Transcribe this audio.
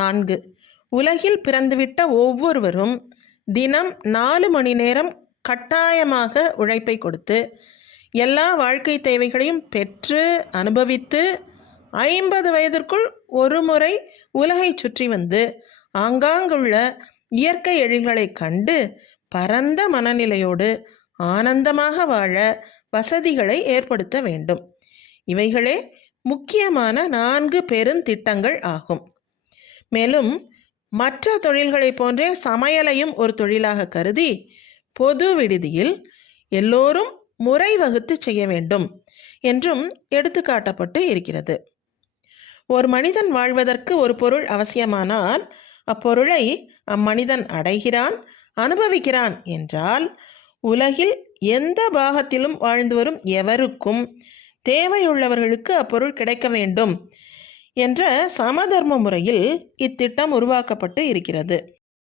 நான்கு. உலகில் பிறந்துவிட்ட ஒவ்வொருவரும் தினம் நாலு மணி நேரம் கட்டாயமாக உழைப்பை கொடுத்து எல்லா வாழ்க்கை தேவைகளையும் பெற்று அனுபவித்து ஐம்பது வயதிற்குள் ஒரு முறை உலகை சுற்றி வந்து ஆங்காங்குள்ள இயற்கை எழில்களை கண்டு பரந்த மனநிலையோடு ஆனந்தமாக வாழ வசதிகளை ஏற்படுத்த வேண்டும். இவைகளே முக்கியமான நான்கு பெருந்திட்டங்கள் ஆகும். மேலும் மற்ற தொழில்களைப் போன்றே சமையலையும் ஒரு தொழிலாக கருதி பொது விடுதியில் எல்லோரும் முறை வகுத்து செய்ய வேண்டும் என்றும் எடுத்துக்காட்டப்பட்டு இருக்கிறது. ஒரு மனிதன் வாழ்வதற்கு ஒரு பொருள் அவசியமானால் அப்பொருளை அம்மனிதன் அடைகிறான் அனுபவிக்கிறான் என்றால் உலகில் எந்த பாகத்திலும் வாழ்ந்து வரும் எவருக்கும் தேவையுள்ளவர்களுக்கு அப்பொருள் கிடைக்க வேண்டும். என்ற சமதர்ம முறையில் இத்திட்டம் உருவாக்கப்பட்டு இருக்கிறது.